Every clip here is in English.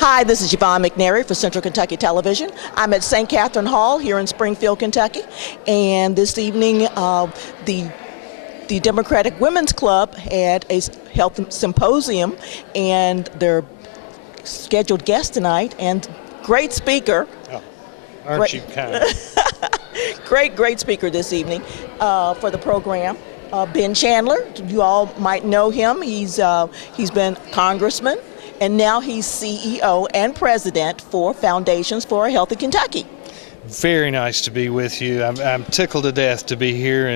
Hi, this is Yvonne McNary for Central Kentucky Television. I'm at St. Catharine Hall here in Springfield, Kentucky, and this evening the Democratic Women's Club had a health symposium, and their scheduled guest tonight and great speaker. Oh, aren't you kind? Great speaker this evening for the program. Ben Chandler, you all might know him. He's been congressman, and now he's CEO and president for Foundations for a Healthy Kentucky. Very nice to be with you. I'm tickled to death to be here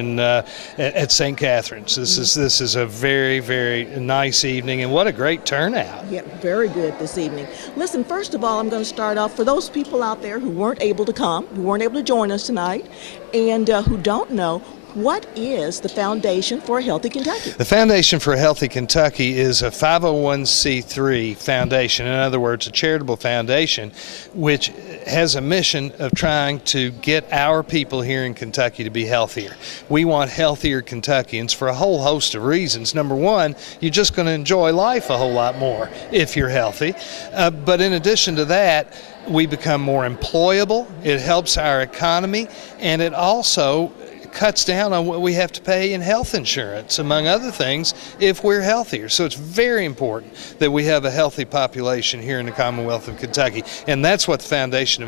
at St. Catherine's. This is a very, very nice evening, and what a great turnout. Yeah, very good this evening. Listen, first of all, I'm going to start off for those people out there who weren't able to come, who weren't able to join us tonight, and who don't know. What is the Foundation for a Healthy Kentucky? The Foundation for a Healthy Kentucky is a 501c3 foundation, in other words, a charitable foundation, which has a mission of trying to get our people here in Kentucky to be healthier. We want healthier Kentuckians for a whole host of reasons. Number one, you're just going to enjoy life a whole lot more if you're healthy. But in addition to that, we become more employable, it helps our economy, and it also cuts down on what we have to pay in health insurance, among other things, if we're healthier. So it's very important that we have a healthy population here in the Commonwealth of Kentucky, and that's what the Foundation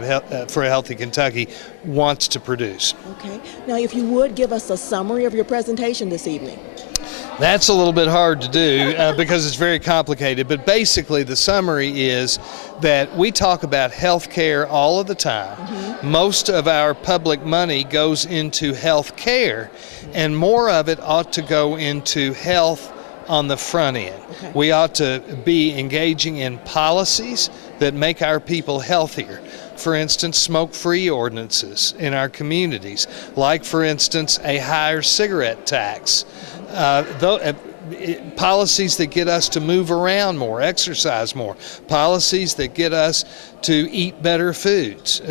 for a Healthy Kentucky wants to produce. Okay. Now, if you would give us a summary of your presentation this evening. That's a little bit hard to do because it's very complicated, but basically the summary is that we talk about health care all of the time. Mm-hmm. Most of our public money goes into health care, and more of it ought to go into health on the front end. Okay. We ought to be engaging in policies that make our people healthier. For instance, smoke-free ordinances in our communities, like, for instance, a higher cigarette tax. Policies that get us to move around more, exercise more, policies that get us to eat better foods,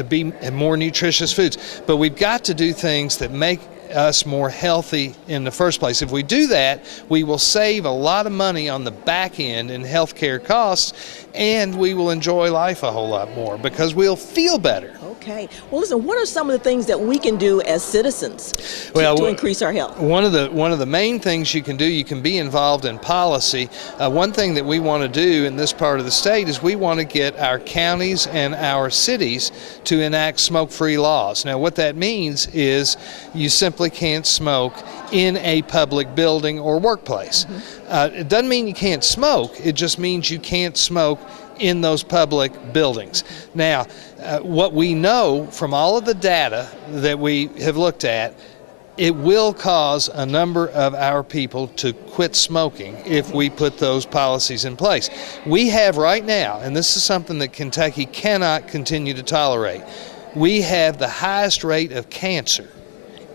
more nutritious foods. But we've got to do things that make us more healthy in the first place. If we do that, we will save a lot of money on the back end in healthcare costs, and we will enjoy life a whole lot more because we'll feel better. Okay. Well, listen, what are some of the things that we can do as citizens to increase our health? One of the main things you can do, you can be involved in policy. One thing that we want to do in this part of the state is we want to get our counties and our cities to enact smoke-free laws. Now, what that means is you simply can't smoke in a public building or workplace. Mm-hmm. It doesn't mean you can't smoke, it just means you can't smoke in those public buildings. Now, what we know from all of the data that we have looked at, it will cause a number of our people to quit smoking if we put those policies in place. We have right now, and this is something that Kentucky cannot continue to tolerate, we have the highest rate of cancer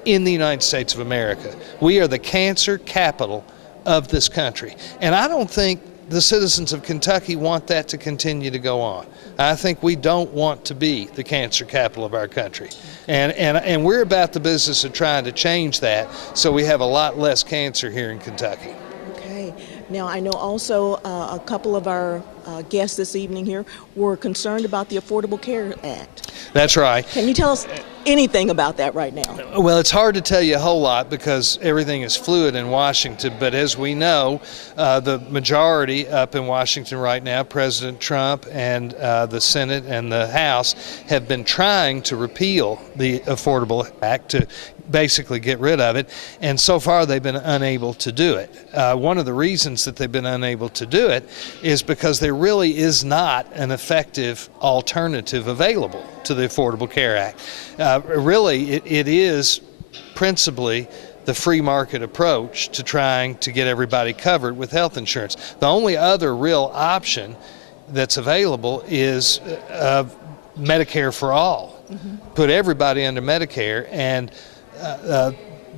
in the United States of America. We are the cancer capital of this country. And I don't think the citizens of Kentucky want that to continue to go on. I think we don't want to be the cancer capital of our country. And we're about the business of trying to change that so we have a lot less cancer here in Kentucky. Okay. Now, I know also a couple of our guests this evening here were concerned about the Affordable Care Act. That's right. Can you tell us anything about that right now? Well, it's hard to tell you a whole lot because everything is fluid in Washington, but as we know, the majority up in Washington right now, President Trump and the Senate and the House have been trying to repeal the Affordable Act to basically get rid of it, and so far they've been unable to do it. One of the reasons that they've been unable to do it is because there really is not an effective alternative available to the Affordable Care Act. Really, it is principally the free market approach to trying to get everybody covered with health insurance. The only other real option that's available is Medicare for all. Mm-hmm. Put everybody under Medicare, and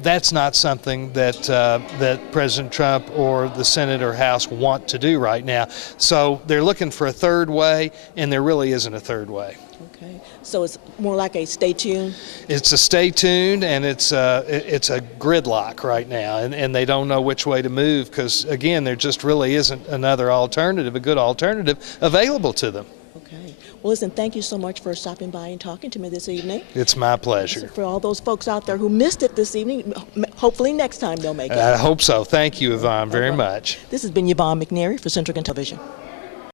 that's not something that President Trump or the Senate or House want to do right now. So they're looking for a third way, and there really isn't a third way. Okay, so it's more like a stay tuned? It's a stay tuned, and it's a gridlock right now, and they don't know which way to move because, again, there just really isn't another alternative, a good alternative, available to them. Okay. Well, listen, thank you so much for stopping by and talking to me this evening. It's my pleasure. For all those folks out there who missed it this evening, hopefully next time they'll make it. I hope so. Thank you, Yvonne, very much. This has been Yvonne McNary for Central Kentucky Television.